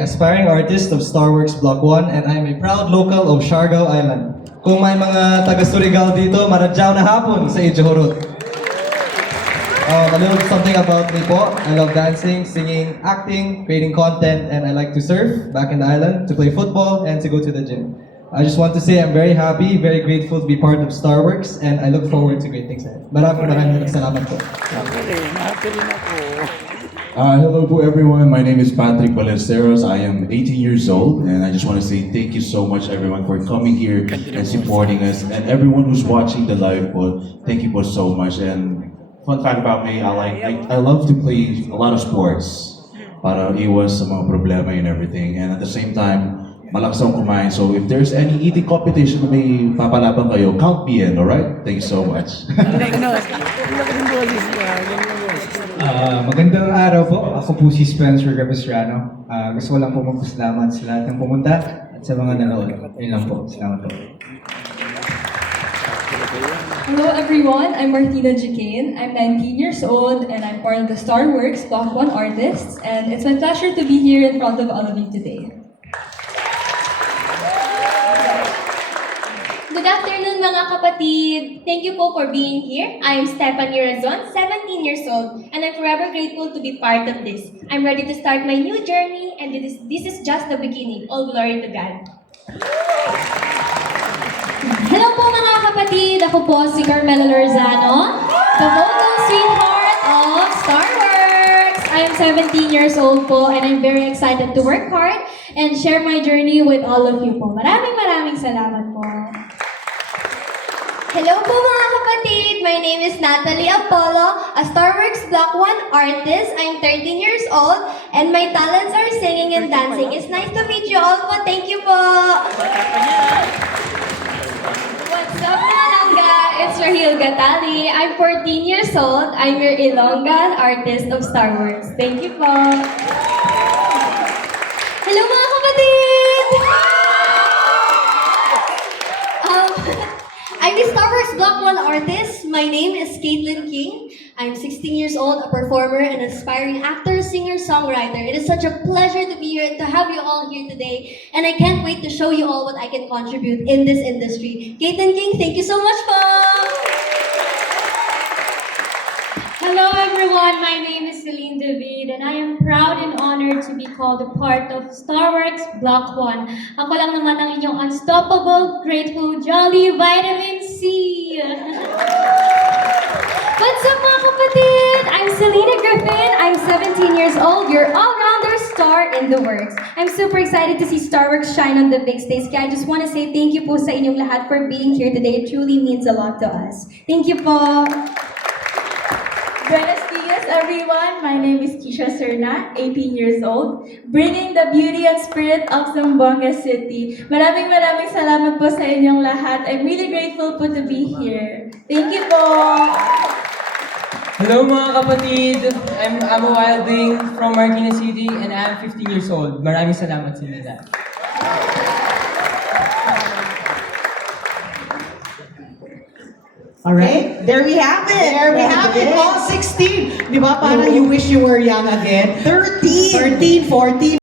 Aspiring artist of Starworks Block 1 and I'm a proud local of Siargao Island. Kung may mga taga Surigao dito, maradyaw na hapon sa Ijohorot. A little something about me po. I love dancing, singing, acting, creating content, and I like to surf back in the island, to play football, and to go to the gym. I just want to say I'm very happy, very grateful to be part of Starworks, and I look forward to great things ahead. Maraming salamat po. Hello to everyone. My name is Patrick Ballesteros. I am 18 years old, and I just want to say thank you so much, everyone, for coming here and supporting us, and everyone who's watching the live po. Thank you po so much. And fun fact about me, I love to play a lot of sports para iwas sa mga problema and everything. And at the same time, malakas akong kumain. So if there's any eating competition na may papalaban kayo, count me in, alright? Thank you so much. Magandang araw po. Ako po si Spencer Capistrano. Gusto ko lang po magpasalamat sa lahat ng pumunta at sa mga nanood. Yun lang po. Salamat po. Hello everyone, I'm Martina Jacane. I'm 19 years old and I'm part of the Starworks Block 1 artists, and it's my pleasure to be here in front of all of you today. Good afternoon mga kapatid! Thank you po for being here. I am Stephanie Razon, 17 years old, and I'm forever grateful to be part of this. I'm ready to start my new journey, and this is just the beginning. All glory to God. Hello po mga kapatid! Ako po si Carmela Lorzano, the vocal sweetheart of Starworks. I am 17 years old po and I'm very excited to work hard and share my journey with all of you po. Maraming salamat po. Hello po mga kapatid! My name is Natalie Apollo, a Starworks Block 1 artist. I'm 13 years old and my talents are singing and dancing. It's nice to meet you all po. Thank you po! What's up mga langga? It's Rahil Gatali. I'm 14 years old. I'm your Ilonggan artist of Starworks. Thank you po! Hello mga kapatid! I'm a Starworks Block 1 artist. My name is Caitlin King. I'm 16 years old, a performer, and aspiring actor, singer, songwriter. It is such a pleasure to be here, to have you all here today, and I can't wait to show you all what I can contribute in this industry. Caitlin King, thank you so much po! Hello everyone, my name is Celine David and I am proud and honored to be called a part of Starworks Block 1. Ako lang naman ang inyong unstoppable, grateful, jolly vitamin C. What's up mga kapatid? I'm Selena Griffin. I'm 17 years old, your all-rounder star in the works. I'm super excited to see Starworks shine on the big stage. Kaya I just want to say thank you po sa inyong lahat for being here today. It truly means a lot to us. Thank you po! Buenos dias, everyone. My name is Kisha Serna, 18 years old, bringing the beauty and spirit of Zamboanga City. Maraming salamat po sa inyong lahat. I'm really grateful po to be here. Thank you po! Hello mga kapatid! I'm Amo Wilding from Marikina City and I'm 15 years old. Maraming salamat sa inyo lahat. Alright, there we have it. There we have it, all 16. Di ba? Parang you wish you were young again. 13, 14.